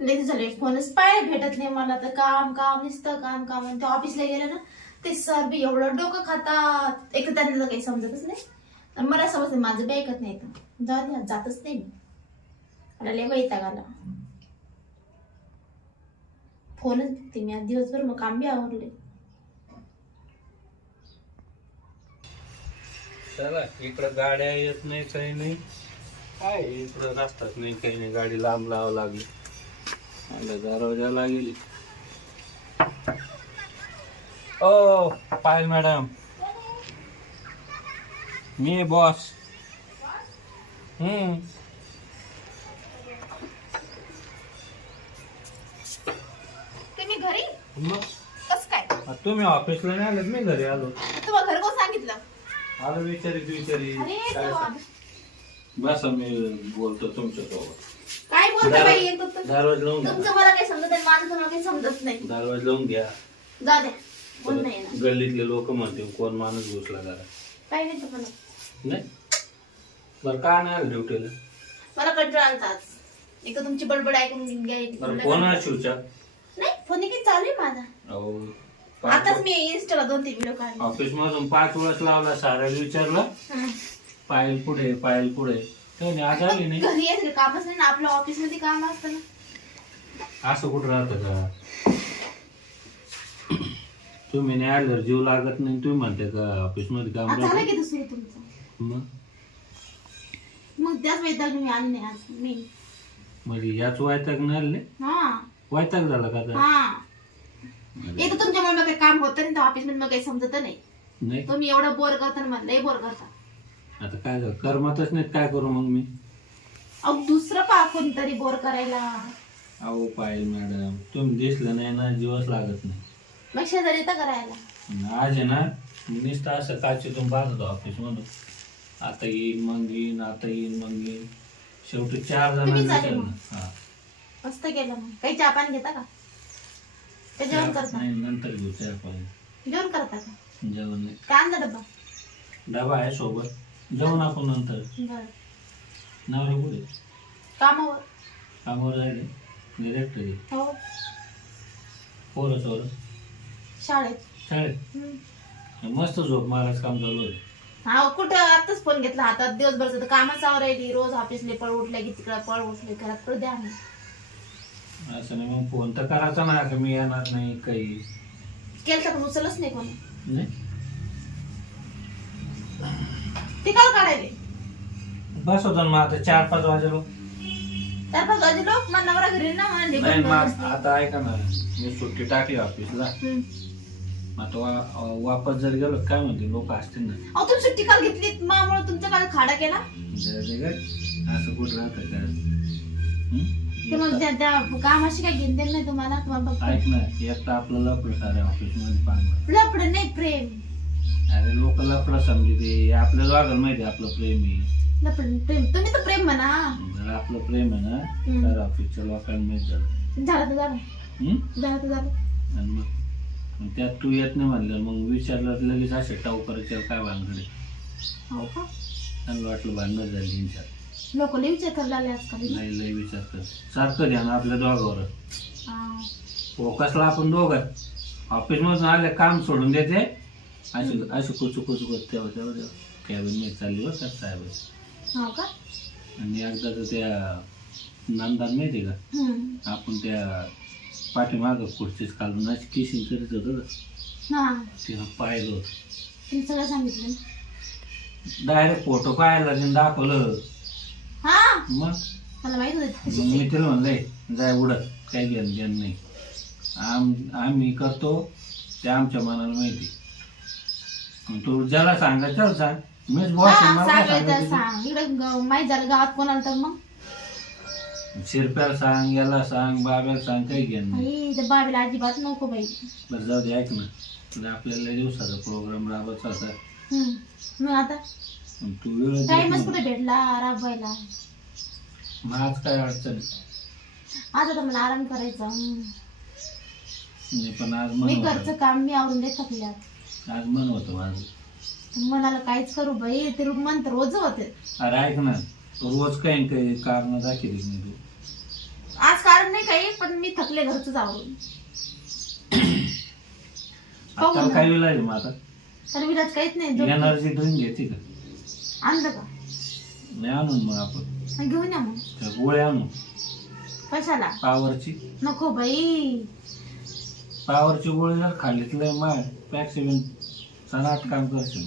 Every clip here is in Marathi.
लई झाले फोनच पाय भेटत नाही मला तर काम काम नुसतं काम काम. आणि ते ऑफिसला गेलं ना ते सर बी एवढं डोकं खातात. एक तर त्यांना काही समजतच नाही. आणि मला समजते माझं बी ऐकत नाही तर जाऊ द्या जातच नाही मी. मला लय वैताग आला फोनच बघते मी आज दिवसभर मग काम बी आवरले चला इकडं गाड्या येत नाही काही नाही. काय इकडं रस्ताच नाही काही नाही. गाडी लांब लावावं लागली. दरवाजा लागेल. ओ पायल मॅडम. मी बॉस. हम्म. तुम्ही घरी? मग? कस काय? आता तुम्ही ऑफिसला नाही आलेत? मी घरी आलो. तुम्हाला घर कोण सांगितलं. आलो विचारी विचारी अरे काय देवा. सांग- बस मी बोलतो तुमच्यासोबत. बाई तर- दरवाज लावून घ्या. तुमचं मला काही समजत नाही माझं तुम्हाला काही समजत नाही. दरवाज लावून घ्या. जाऊ द्या. कोण नाही येणार. गल्लीतले लोक म्हणतील कोण माणूस घुसला जरा. काय नाही तुम्हाला नाही? बरं का नाही ड्युटीला? मला कंटाळा आलता आज. एक तर तुमची बडबड ऐकून घ्या बरं कोण आहे शिवच्या नाही फोन काही चालू आहे माझा. अहो आताच मी इन्स्टाला दोन तीन व्हिडिओ काढले. ऑफिस मधून पाच वेळेस लावला साऱ्याला विचारलं. हं. पायल पुढे पायल पुढे. त्याने आज आली नाही. घरी कामच नाही ना आपल्या ऑफिसमध्ये काम असतं ना. असं कुठं राहतं का? तुम्ही नाही आल्यावर जीव लागत नाही तुम्ही म्हणते का ऑफिसमध्ये काम आज झालं राहतं? की दुसरं तुमचं. मग? मग त्याच आले नाही आज मी. म्हणजे याच वैताग नाही आले? हा. झाला का आता? हा. एक तर तुमच्यामुळे मग काही काम होतं नाही ऑफिसमध्ये मग काही समजत नाही. नाही. तुम्ही एवढं बोर करता ना मला लई बोर करता. आता काय झालं? करमतच नाही काय करू मग मी? अहो दुसरं पा कोणतरी बोर करायला. अहो पायल मॅडम तुम्ही दिसलं नाही ना जीवच लागत नाही. मग शेजारी येतं करायला. आणि आज आहे ना मी नुसतं असं काचेतून पाहत होतो ऑफिस मधून आता येईन मग येईन आता येईन मग येईन. शेवटी चार तुम्ही जणांना चालेल विचारलं हा. मस्त केलं मग. काही चहा पाणी घेता का? ते जेवण करता. नाही नंतर घेऊ चार पाहिजे जेवण करता का? जेवण नाही. का आणला डब्बा डबा आहे सोबत. जेवण आपण नंतर. बर. नवरा कुठे? कामावर. कामावर जायले. डिरेक्टर हो. पोरं सोरं शाळेत. शाळेत? हम्म. मस्त झोप मारायचं काम चालू आहे हा कुठं आताच फोन घेतला. हातात दिवसभरचं तर कामच आवरायली रोज ऑफिसले पळ उठले की तिकडं पळ उठले घरात पळ द्या नाही. असं नाही मग फोन तर करायचा ना का मी येणार नाही काही. केलं तर उचलच नाही कोणी. नाही? ते काल काढायले. बस होतो ना मग आता चार पाच वाजेलो चार पाच वाजे लोक मला नवरा घरी ना म्हणले नाही मग. आता ऐका ना मी सुट्टी टाकली ऑफिसला. हम्म. मग आता वा- वापस जर गेलो काय म्हणते लोक असतील ना. अहो तुम्ही सुट्टी काल घेतली मामुळे तुमचा काल खाडा केला? जरा ते काय, असं कुठं राहतं का? हं? ते मग त्या त्या कामाशी काय घेऊन देत नाही तुम्हाला तुम्हाला फक्त ऐक ना एक तर आपलं लपड सारे ऑफिसमध्ये पाहणं. लपड नाही प्रेम. अरे लोक लपड समजते आपल्याला वागल माहिती आहे आपलं प्रेम आहे. लपड प्रेम तुम्ही तर प्रेम म्हणा. जर आपलं प्रेम आहे ना हं. तर ऑफिसच्या लोकांना माहीत झालं. झालं तर झालं. हं? झालं तर झालं. आणि मग? मग त्यात तू येत नाही म्हणलं मग विचारलं तर लगेच असे टाऊ करायच्या काय भानगडे. हो का? त्यांना वाटलं भांडणं झाली त्यांच्यात लोक लई विचार करायला लागले आजकाल. नाही लय विचार कर सारखं ध्यान आपल्या दोघावर. हा. फोकसला आपण दोघं? ऑफिस मधून आले काम सोडून देते. अशी अशी कुचू कुचू करत तेव्हा तेव्हा तेव्हा कॅबिनमध्ये चालली बरं का साहेब हो का? आणि एकदा तर त्या नंदान माहिती का? हम्म. आपण त्या पाठीमागं खुर्चीच काढून अशी किशिंग करीत होतो ना हा. तिनं पाहिलं होतं. तुम्ही सगळं सांगितलं. डायरेक्ट फोटो पाहायला तिने दाखवलं. हा. मग? मला माहीत होत मग मी तिला म्हणलंय जाय उडत काही घेणं देणं नाही. आम आम्ही करतो ते आमच्या मनाला माहिती तू ज्याला सांगायचं सांग. मीच बॉस आहे, मला काय सांगायचं सांगायचं? सांग. इकडे ग- माहीत झालं गावात कोणाला तर मग? शिरप्याला सांग याला सांग बाब्याला सांग काही घेणं नाही. आई त्या बाबीला अजिबात नको बाई. बरं जाऊ दे ऐक ना. तुला आपल्याला लय दिवसाचा प्रोग्राम राबवायचा होता. हम्म. मग आता? तू वेळ टाइमच कुठे. भेटला राबायला मग आज काय अडचण? आज आता मला आराम करायचा. हम्म. नाही पण आज मी मन घरचं काम मी आवरून देत थकल्यात. आज मन होतं माझं. मनाला काहीच करू बाई ते मन तर रोज होते. अरे ऐक ना रोज काही काही कारण दाखवलीच नाही तू आज कारण नाही काही पण मी थकले घरच आवरून पाहू आता ना. काय वेळ आहे मग आता? तर विराज काहीच नाही झोप. एनर्जी ड्रिंक घेते का? आणलं का? नाही आणून मग आपण. मग घेऊन या मग. त्या गोळ्या आणू. कशाला? पावरची नको बाई. पावरची गोळी जर खाल्ली तर माय पॅक्सिमेंट सनाट काम करशील.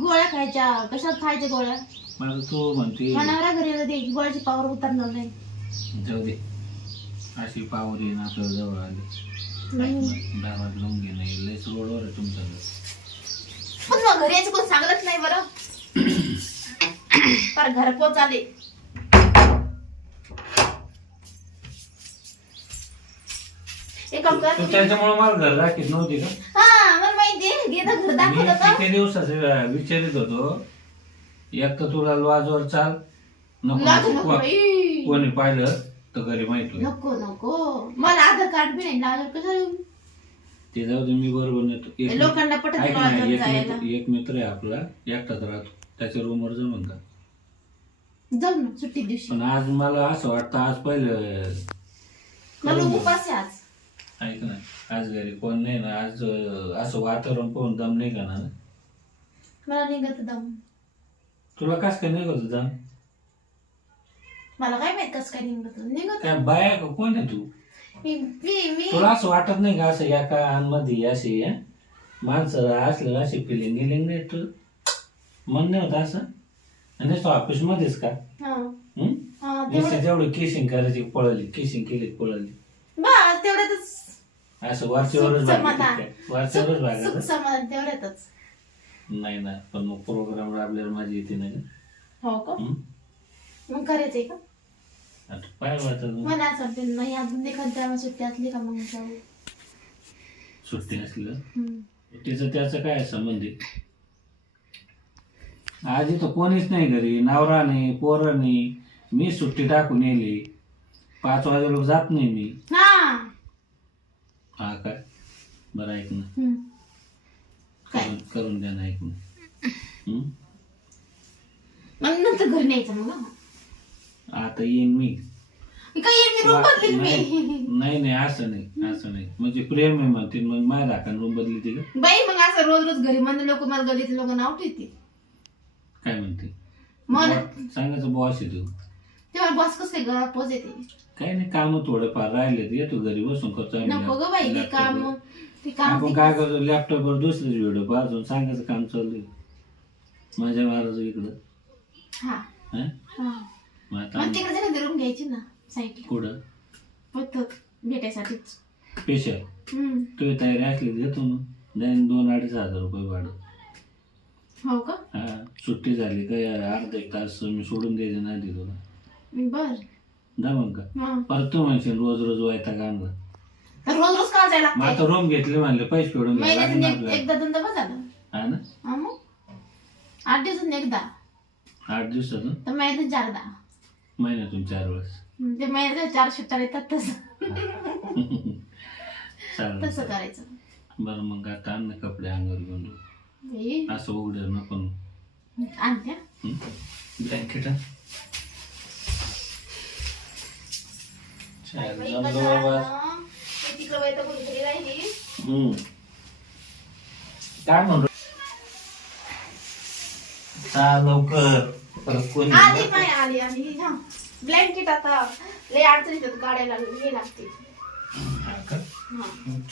गोळ्या खायच्या. कशात खायच्या गोळ्या? मला तू म्हणते. मनावरा घरी येतं ते गोळ्याची पावर उतरणार नाही. जाऊ दे. अशी पावर येईन आपल्या जवळ आली. नाही. दारात लावून घे नाही. लयच रोडवर आहे तुमचं घर. पण मग घरी यायचं कोण सांगलंच नाही बरं? पर घर पोच आले एक काम कर. तू त्याच्यामुळे मला घर दाखवत नव्हती का? हा गेलं घर मी दाखवलं का? किती दिवसाचं विचारित होतो. एक तर तुला लॉजवर चाल नको लाजू नको. नको को- बाई. कोणी पाहिलं तर घरी माहीत होईल. नको नको. मला आधार कार्ड बी नाही लावलं कसं? ते जाऊ दे मी बरोबर नेतो. एक लोकांना पटत ऐक नाही ना, लाजून एक जायला. मित्र एक मित्र आहे आपला. एकटाच राहतो. त्याच्या रूमवर जमन का जाऊ ना सुट्टी दिवशी. पण आज मला असं वाटतं आज पहिलं मला उपास आहे आज. ऐक ना आज घरी कोण नाही ना आज अं, असं वातावरण पाहून दम नाही का ना? मला निघत दम. तुला कस काय नाही होत दम? मला काय माहीत कसं काय निघत निघत काय बाया का कोण आहे तू? मी मी मी. तुला असं वाटत नाही का असं एका मध्ये अशी हं? माणसं असलं अशी फिलिंग गिलिंग नाही तू? मन नाही होत असं? आणि तो ऑफिस मध्येच का? हा. हं? हा नुसतं तेवढं. जेवढं किसिंग करायची पळाली किसिंग केली पळाली. बस तेवढ्यातच असं वरच्यावरच सुख समाधान. भागायचं वरच्यावरच सुख भागायचं समाधान तेवढ्यातच. नाही ना पण मग प्रोग्राम आपल्याला माझी येते नाही हो का? हं? मग का? आता पाहिलं वाटत मला असं वाटतं नाही अजून एखाद्या सुट्टी असली का मग जाऊ? सुट्टी असलं हम्म. त्याचं त्याचं काय संबंध आहे? आज इथं कोणीच नाही घरी. नवरा नाही पोरं नाही. मी सुट्टी टाकून येली पाच वाजेला जात नाही मी. हा. हा काय? बरं ऐक ना. करून करून द्या ना ऐक ना. हं? मग नंतर घरी न्यायचं मग हं. आता येईन मी. मी काय येईल मी रूम बदलेल नाही मी. नाही नाही, असं नाही असं नाही. म्हणजे प्रेम आहे म्हणते मग माझ्या दाखल रूम बदली ती का? बाई मग असं रोज रोज घरी म्हणून लोक मला गलीतले लोक नाव ठेवतील. काय म्हणते? मला बॉ- सांगायचं बॉस आहे तू. ते मला बॉस कसं काय घरात पोच येते. काही नाही काम थोडेफार राहिले तर येतो घरी बसून करतो आम्ही नको ग बाई ते laptop काम वर. ते काम आपण काय करतो लॅपटॉपवर दुसरेच व्हिडिओ पाहतो सांगायचं काम चालू आहे. माझ्या महाराज इकडं. हा. हं? हा. मग आता मग आम्ही तिकडे जरा रूम घ्यायची ना साईडला पुढं पद्धत भेटायसाठीच. स्पेशल हम्म. तुझी तयारी असली तर मग. जाईन दोन अडीच हजार रुपये भाडं. हो का? हा सुट्टी झाली काय अर्धा एक तास मी सोडून द्यायचं नाही तुला. बर. मग का हा. परत तू म्हणशील रोज रोज वायता आणला तर रोज रोज का जायला मग लागतंय? आता रूम घेतले म्हणले पैसे फेडून लागेल एक- आपल्याला. एकदा दोनदा बस झालं हा ना? हा मग. आठ दिवसातून एकदा. आठ दिवसातून? तर महिन्यातून चारदा. महिन्यातून चार वेळेस. ते महिन्यात चार शिट्टा येतात तसं. चालेल तसं करायचं. बरं मग आता आण ना कपडे अंगावर घेऊन जाऊ. असं उघडं नको. आणत्या ब्लँकेट काय म्हणतो लवकर. आली माय आली आली. ब्लँकेट आता. लय अडचण काढायला हे लागते. हा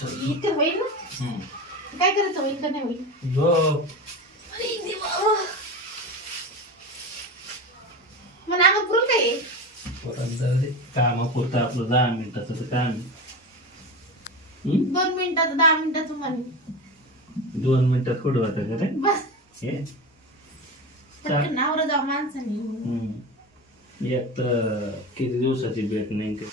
चल. इथे होईल ना. काय करायचं होईल का नाही होईल. मग अंग पुरल काय. कामापुरतं आपलं दहा मिनिटाचं तर काम आहे. हम्म? दोन मिनिटात दहा मिनिटाचं म्हणे दोन मिनिटात कुठं होतं का रे बस हे? तर नावर जाऊ माणसाने हम्म. एक तर किती दिवसाची भेट नाही ते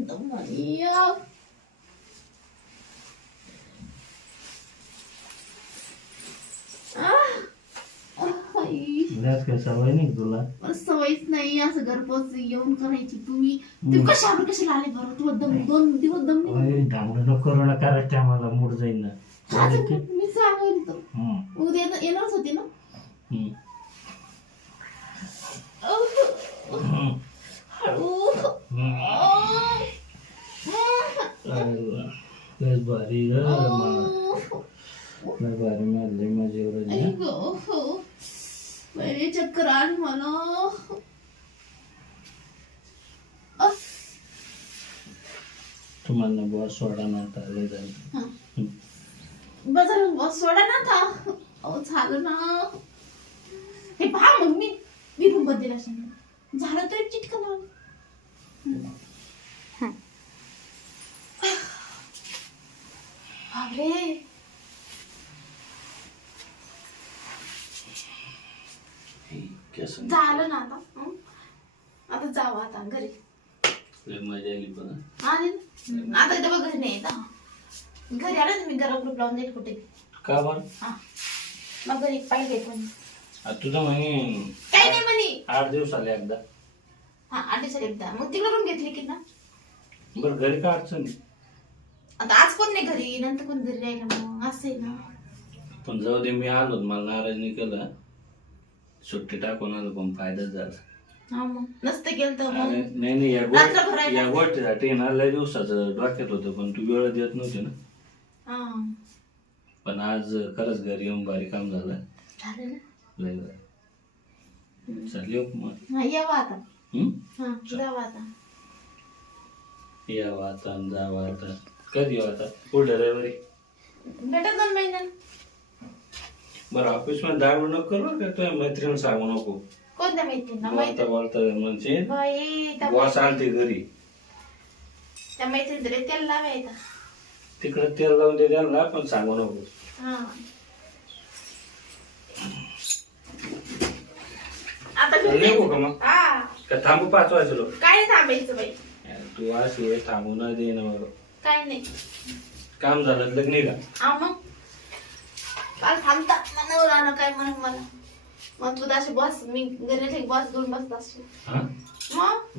दमनिया. आह. जास्त काय सवय नाही का तुला? मला सवयच नाही असं घरपोच येऊन करायची. तुम्ही तुम्ही कशावर कशाला आले बरं? तुला दम दोन दिवस दम नाही ओय, डांबडं नको करू नका रे, आम्हाला मूड जाईल ना. आज मी सांगून येतो हम्म. उद्या येणार- येणारच होते ना? हम्म. हळू लस भारी ग लय भारी मारले माझ्या एवढं पहिले चक्कर आली मला तुम्हाला बॉस सोडा नव्हता लय झालं. बाजार बस सोडा ना था अहो झालं ना. हे पहा मग मी मी रूम बदलेल असं झालं तरी चिटकन. बापरे कसं झालं ना आता. हं? आता जाऊ आता घरी. लय मजा आली पण आता इथं बघ घरी नाही येत हं. घरी आलं ना मी घरा ग्रुप लावून जाईल कुठे. का बरं? हा. मग घरी पाहिजे पण तुझं म्हणे काही नाही म्हणे. आठ दिवस आले एकदा. हा आठ एकदा. मग तिकडे रूम घेतली की ना? बरं घरी का अडचण. आता आज कोण नाही घरी? नंतर कोण घरी राहिलं मग? असं आहे ना. पण जाऊ दे मी आलो मला नाराज नाही केला. सुट्टी टाकून आलो पण फायदाच झाला. हा मग. नसतं केलं तर अरे, मग. नाही नाही या गोष्ट. या गोष्टीसाठी ना लय दिवसाचं डोक्यात होतं पण तू वेळ देत नव्हती ना. हा. पण आज खरंच घरी येऊन भारी काम झालं. झालं ना? लय येऊ मग. हा यावं आता. हं? हा जावं आता. यावं आता आणि जावं आता. कधी येऊ आता? पुढल्या रविवारी. भेटत दोन महिन्यात बरं ऑफिसमध्ये दारू नको करू का? तुझ्या मैत्रिणी सांगू नको. कोणत्या मैत्रिणीला? बोलता मैत्रीण बोलता म्हणजे बाई त्या बॉस आणते घरी. त्या मैत्रिणी तरी तेल लावायचा तिकडे तेल लावून दे त्यांना पण सांगू नको. हा. आता चल घरी येऊ का मग? हा. का थांबू पाच वाजता लोक? काय थांबायचं बाई? तू अशी आहे, थांबू न दे ना मला काय नाही. काम झालं लग्न का हा मग. काल थांबता. काय म्हणून मला? मग तू असे बस मी घरी बस घेऊन बसत हा? मग?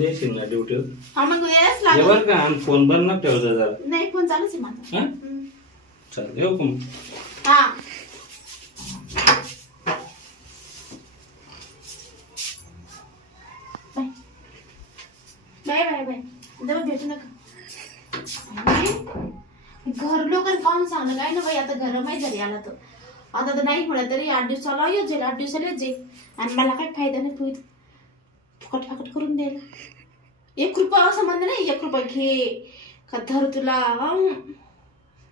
येशील ना ड्युटीवर? हा मग यायच लागलं. का आणि फोन बंद न ठेवता जरा. नाही फोन चालूच आहे माझा. हा. चल येऊ का मग? हा. बाय. Bye bye bye. भेटू नका. घर लोकांना पाहून सांगलं काय ना बाई आता घर माहीत झाली आला तर. आता तर नाही म्हणा तरी आठ दिवसाला येत जाईल आठ दिवसाला येत जाईल आणि मला काय फायदा नाही तू फुकट फाकट करून द्यायला. एक रुपया असं संबंध नाही एक रुपया घे. का धर तुला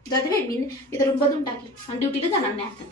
जाते बाई मी इथं रूम बदलून टाकेल. आणि ड्युटीला जाणार नाही आता.